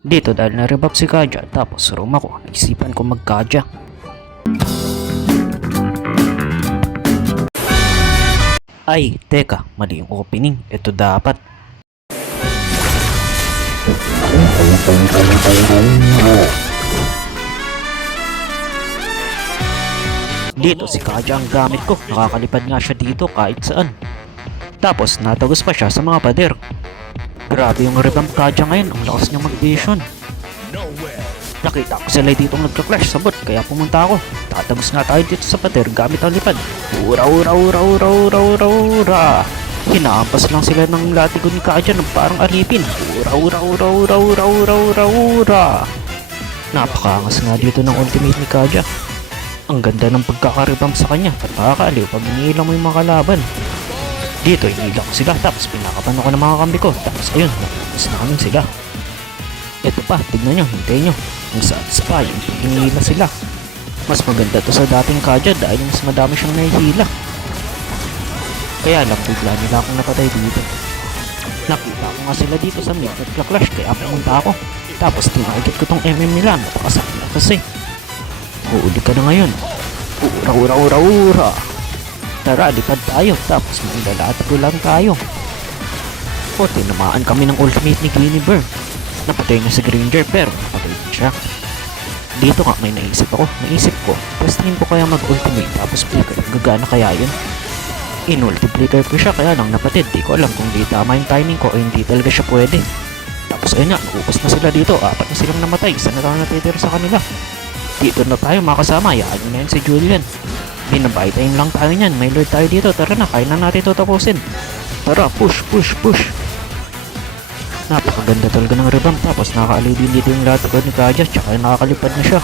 Dito dahil na-rebuff si Kaja, tapos room ako, naisipan ko mag-Kaja. Ay, teka, mali yung opening. Ito dapat. Dito si Kaja ang gamit ko. Nakakalipad nga siya dito kahit saan. Tapos natagos pa siya sa mga pader. Grabe yung revamp Kaja ngayon. Ang lakas niya mag-vision. Nakita ko sila dito nagka-clash sa bot, kaya pumunta ako. Tatagos nga tayo dito sa pader gamit ang lipad. Ura ura ura ura ura ura ura. Hinaampas lang sila ng latigo ni Kaja ng parang alipin. Ura ura ura ura ura ura ura ura. Napakaangas nga dito ng ultimate ni Kaja. Ang ganda ng pagkakaribam sa kanya at nakakaaliw pag iniilang mo yung mga kalaban. Dito iniilang ko sila, tapos pinakapan ako ng mga kambi ko. Tapos ayun, nakapos na kami sila. Ito pa, tignan nyo, hintayin nyo. Ang satisfy, hinihila sila. Mas maganda to sa dating Kaja dahil mas madami siyang nahihila. Kaya lang bigla nila akong napatay dito. Nakita ko nga sila dito sa mid at clash kaya pumunta ako. Tapos tinakit ko tong MM nila, napakasakit na kasi. Uuli ka na ngayon. Ura ura ura ura. Tara, lipad tayo. Tapos manlalatigo lang tayo. O, tinamaan kami ng ultimate ni Guinevere. Napatay na si Granger pero napatay din siya. Dito nga may naisip ako. Naisip ko, testingin ko kaya mag-ultimate tapos flicker. Gagana kaya yun? In-multiplier ko siya kaya lang napatid. Di ko alam kung di tama yung timing ko o hindi talaga siya pwede. Tapos ayun nga, naupos na sila dito. Apat na silang namatay. Isa na lang natitira sa kanila. Dito na tayo makasama. Yaan nyo na yun si Julian. Binabaytayin lang tayo nyan. May lord tayo dito. Tara na, kaya na natin ito tapusin. Tara, push, push, push. Napakaganda talaga ng revamp. Tapos nakakaaliw din dito yung lahat ni Kaja. Tsaka nakakalipad na siya.